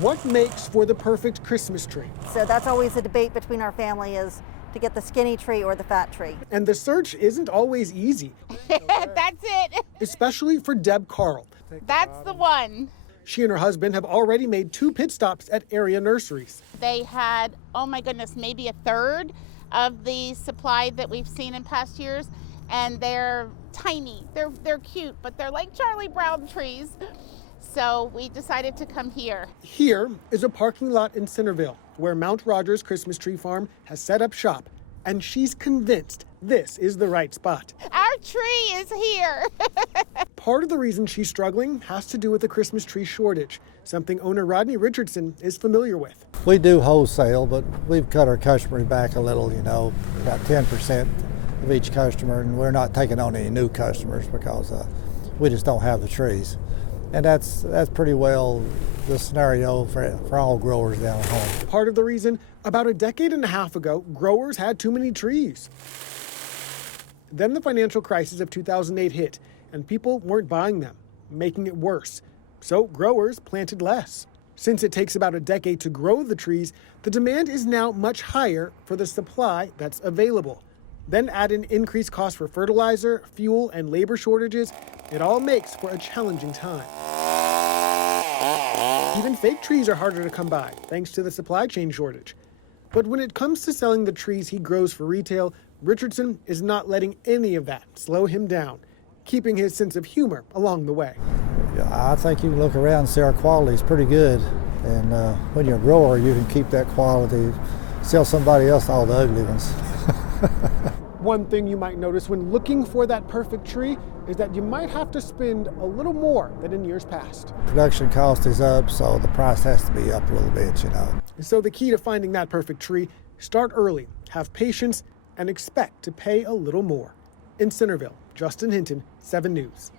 What makes for the perfect Christmas tree? So that's always a debate between our family, is to get the skinny tree or the fat tree. And the search isn't always easy, That's it. especially for Deb Carl. That's the one. She and her husband have already made 2 pit stops at area nurseries. They had, oh my goodness, maybe a third of the supply that we've seen in past years, and they're tiny. They're cute, but they're like Charlie Brown trees. So we decided to come here. Here is a parking lot in Centerville where Mount Rogers Christmas Tree Farm has set up shop, and she's convinced this is the right spot. Our tree is here. Part of the reason she's struggling has to do with the Christmas tree shortage, something owner Rodney Richardson is familiar with. We do wholesale, but we've cut our customers back a little, about 10% of each customer, and we're not taking on any new customers because we just don't have the trees. And that's pretty well the scenario for all growers down at home. Part of the reason, about a decade and a half ago, growers had too many trees. Then the financial crisis of 2008 hit, and people weren't buying them, making it worse. So growers planted less. Since it takes about a decade to grow the trees, the demand is now much higher for the supply that's available. Then add in increased costs for fertilizer, fuel, and labor shortages. It all makes for a challenging time. Even fake trees are harder to come by, thanks to the supply chain shortage. But when it comes to selling the trees he grows for retail, Richardson is not letting any of that slow him down, keeping his sense of humor along the way. I think you can look around and see our quality is pretty good. And when you're a grower, you can keep that quality, sell somebody else all the ugly ones. One thing you might notice when looking for that perfect tree is that you might have to spend a little more than in years past. Production cost is up, so the price has to be up a little bit, So the key to finding that perfect tree, start early, have patience, and expect to pay a little more. In Centerville, Justin Hinton, 7 News.